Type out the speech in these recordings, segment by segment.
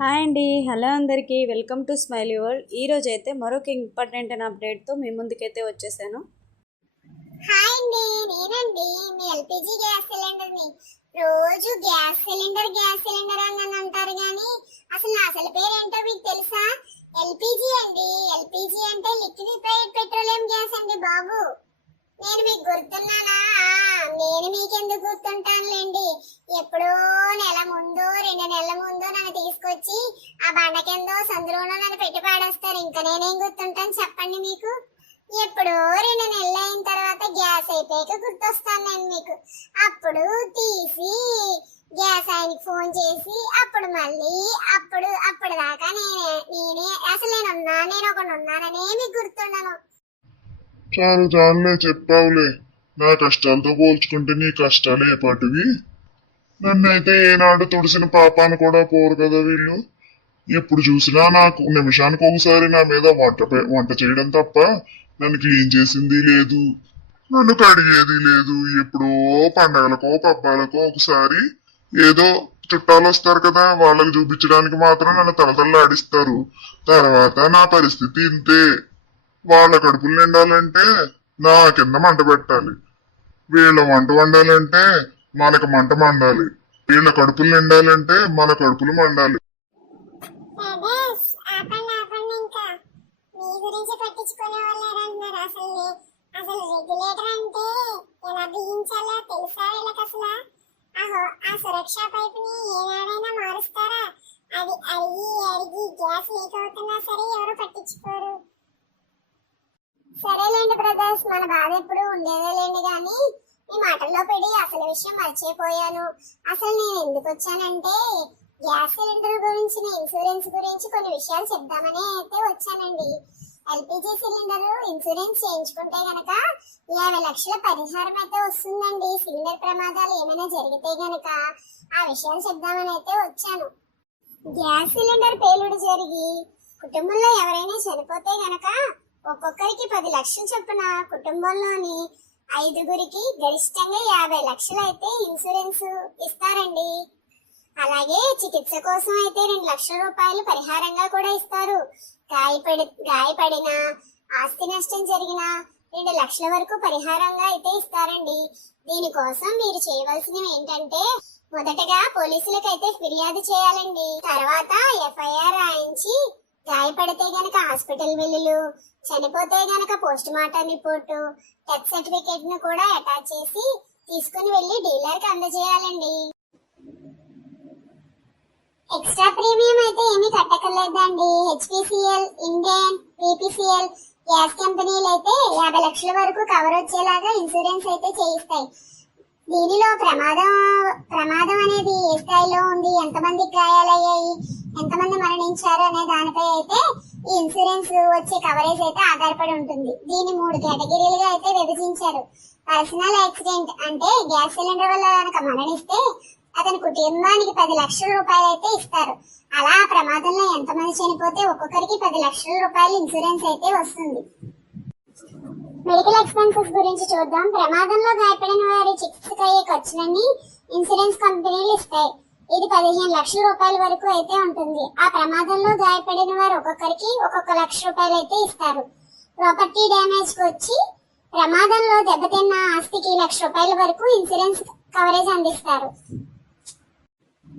Hi అండి. Hello అందరికీ. Welcome to smiley world. ఈరోజు అయితే మరొక ఇంపార్టెంట్ అప్డేట్తో మీ ముందుకైతే వచ్చేసాను. హాయ్ అండి, నేనండి మీ ఎల్పిజి గ్యాస్ సిలిండర్ని. రోజు గ్యాస్ సిలిండర్ అని అంటారు కానీ అసలు నా అసలు పేరు ఏంటో మీకు తెలుసా? ఎల్పిజి అండి. ఎల్పిజి అంటే లిక్విఫైడ్ పెట్రోలియం గ్యాస్ అండి బాబు. నేను మీకు గుర్తున్నానా? నేను మీకెందుకు గుర్తుంటానులేండి. ఎప్పుడో నెల ముందు 2 నెలల ముందు నన్ను తీసుకొచ్చి ఆ బండ కిందో సందులోనో నన్ను పెట్టి పాడేస్తారు. ఇంకా నేనేం గుర్తుంటాను చెప్పండి మీకు? ఎప్పుడో 2 నెలలు అయిన తర్వాత గ్యాస్ అయిపోయాక గుర్తొస్తాను నేను మీకు. అప్పుడు తీసి గ్యాస్ ఆయనకి ఫోన్ చేసి అప్పుడు మళ్ళీ అప్పుడు దాకా నేనే అసలు నేను ఒకడు ఉన్నాననే మీకు గుర్తుండను. చాలు చాలులే చెప్పావులే. నా కష్టాలతో పోల్చుకుంటే నీ కష్టాలు ఏ పాటివి. నన్నైతే ఏనాడు తుడిసిన పాపాను కూడా పోరు కదా వీళ్ళు. ఎప్పుడు చూసినా నాకు నిమిషానికి ఒకసారి నా మీద వంట చేయడం తప్ప నన్ను క్లీన్ చేసింది లేదు, నన్ను కడిగేది లేదు. ఎప్పుడో పండగలకో పబ్బాలకో ఒకసారి ఏదో చుట్టాలు వస్తారు కదా, వాళ్ళకి చూపించడానికి మాత్రం నన్ను తలతల్లాడిస్తారు. తర్వాత నా పరిస్థితి ఇంతే. వాళ్ళ కడుపులు నిండాలంటే నా కింద మంట పెట్టాలి, వీళ్ళ వంట వండాలంటే మనకు మంట మండాలి, వీళ్ళ కడుపులు నిండాలంటే మన కడుపులు మండాలి. మీ గురించి పట్టించుకునే వాళ్ళు ఎవరంటున్నారు? అసలు రెగ్యులేటర్ అంటే ఎలా బిగించాలో తెలుసా వీళ్ళకి అసలు? ఆ సురక్ష పైప్ ని ఏనాడైనా మారుస్తారా? అది అడిగి గ్యాస్ లీక్ అవుతున్నా సరే ఎవరు పట్టించుకోరు. సరేలేండి బ్రదర్స్, మన బాధ ఎప్పుడు ఉండేదేలేండి. కానీ మీ మాటల్లో పడి అసలు విషయం మర్చిపోయాను. అసలు నేను ఎందుకు వచ్చానంటే గ్యాస్ సిలిండర్ గురించి, ఇన్సూరెన్స్ గురించి కొన్ని విషయాలు చెప్దామని అయితే వచ్చానండి. ఎల్పిజి సిలిండర్ ఇన్సూరెన్స్ చేయించుకుంటే గనక 50 లక్షల పరిహారం అయితే వస్తుందండి. సిలిండర్ ప్రమాదాలు ఏమైనా జరిగితే గనక ఆ విషయాలు చెప్దామని అయితే వచ్చాను. గ్యాస్ సిలిండర్ పేలుడు జరిగి కుటుంబంలో ఎవరైనా చనిపోతే గనక ఒక్కొక్కరికి 10 లక్షలు చొప్పున కుటుంబంలోని 5గురికి గరిష్టంగా 50 లక్షలు అయితే ఇన్సూరెన్స్ ఇస్తారండి. అలాగే చికిత్స కోసం అయితే 2 లక్షల రూపాయలు పరిహారంగా కూడా ఇస్తారు. గాయపడిన ఆస్తి నష్టం జరిగిన 2 లక్షల వరకు పరిహారంగా అయితే ఇస్తారండి. దీనికోసం మీరు చేయవలసినవి ఏంటంటే మొదటగా పోలీసులకు అయితే ఫిర్యాదు చేయాలండి. తర్వాత ఎఫ్ఐఆర్ రాయించి గాయపడితే గనక హాస్పిటల్ బిల్లులు, చనిపోతే గనక post mortem report, death certificate ను కూడా అటాచ్ చేసి తీసుకుని వెళ్లి డీలర్ కి అందజేయాలండి. ఎక్స్ట్రా ప్రీమియం అయితే ఏమీ కట్టకలేదండి. హెచ్పిసిఎల్, ఇండియన్, బీపీసీఎల్ గ్యాస్ కంపెనీలు అయితే 50 లక్షల వరకు కవర్ వచ్చేలాగా ఇన్సూరెన్స్ అయితే చేయిస్తాయి. దీనిలో ప్రమాదం అనేది ఏ స్థాయిలో ఉంది, ఎంతమందికి గాయాలయ్యాయి, ఎంతమంది మరణించారు అనే దానిపై అయితే ఈ ఇన్సూరెన్స్ వచ్చే కవరేజ్ అయితే ఆధారపడి ఉంటుంది. దీన్ని 3 కేటగిరీలుగా అయితే విభజించారు. పర్సనల్ యాక్సిడెంట్ అంటే గ్యాస్ సిలిండర్ వల్ల కనుక మరణిస్తే అతని కుటుంబానికి 10 లక్షల రూపాయలు అయితే ఇస్తారు. అలా ప్రమాదంలో ఎంతమంది చనిపోతే ఒక్కొక్కరికి 10 లక్షల రూపాయలు ఇన్సూరెన్స్ అయితే వస్తుంది. మెడికల్ ఎక్స్పెన్సెస్ గురించి చూద్దాం. ప్రమాదంలో గాయపడిన వారి చికిత్సకు అయ్యే ఖర్చులన్నీ ఇన్సూరెన్స్ కంపెనీలు ఇస్తాయి. ఇది 15 లక్షల రూపాయల వరకు అయితే ఉంటుంది. ఆ ప్రమాదంలో గాయపడిన వారు ఒక్కొక్కరికి 1 లక్ష రూపాయలు అయితే ఇస్తారు. ప్రాపర్టీ డ్యామేజ్ కు వచ్చి ప్రమాదంలో దెబ్బతిన్న ఆస్తికి 1 లక్ష రూపాయల వరకు ఇన్సూరెన్స్ కవరేజ్ అందిస్తారు.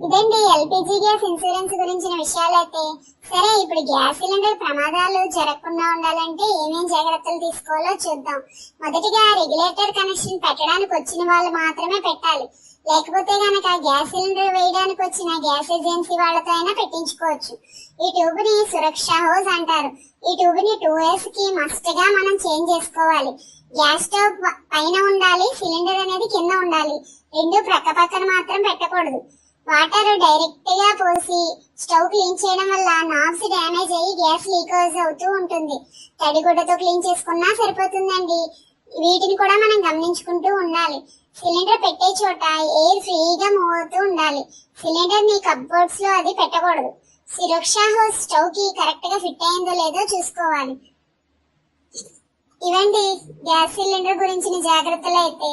ఇదండి ఎల్పిజి గ్యాస్ ఇన్సూరెన్స్ గురించిన విషయాలైతే. సరే, ఇప్పుడు గ్యాస్ సిలిండర్ ప్రమాదాలు జరగకుండా ఉండాలంటే ఏమేం జాగ్రత్తలు తీసుకోవాలో చూద్దాం. మొదటిగా రెగ్యులేటర్ కనెక్షన్ పెట్టడానికి వచ్చిన వాళ్ళు మాత్రమే పెట్టాలి. లేకపోతే గనక గ్యాస్ సిలిండర్ వేయడానికి వచ్చిన గ్యాస్ ఏజెన్సీ వాళ్ళతో అయినా పెట్టించుకోవచ్చు. ఈ ట్యూబ్ ని సురక్ష హోజ్ అంటారు. ఈ ట్యూబ్ ని 2 years కి మస్ట్ గా మనం చేంజ్ చేసుకోవాలి. గ్యాస్ స్టవ్ పైన ఉండాలి, సిలిండర్ అనేది కింద ఉండాలి. రెండు ప్రక్క పక్కన మాత్రం పెట్టకూడదు. వాటర్ డైరెక్ట్ గా పోసి స్టవ్ క్లీన్ చేయడం వల్ల నాబ్స్ డ్యామేజ్ అయ్యి గ్యాస్ లీకేజ్ అవుతూ ఉంటుంది. తడిగుడ్డతో క్లీన్ చేసుకున్నా సరిపోతుందండి. వీటిని కూడా మనం గమనించుకుంటూ ఉండాలి. సిలిండర్ పెట్టే చోట ఎయిర్ ఫ్రీగా మూవ్ అవుతూ ఉండాలి. సిలిండర్ ని కప్బోర్డ్స్ లో అది పెట్టకూడదు. సురక్ష హోస్ స్టవ్ కి కరెక్ట్ గా ఫిట్ అయిందో లేదో చూసుకోవాలి. ఇవండి గ్యాస్ సిలిండర్ గురించిన జాగ్రత్తలు అయితే.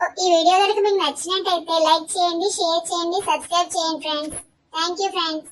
ఈ వీడియో కనుక మీకు నచ్చినట్టయితే లైక్ చేయండి, షేర్ చేయండి, సబ్స్క్రైబ్ చేయండి ఫ్రెండ్స్. Thank you friends.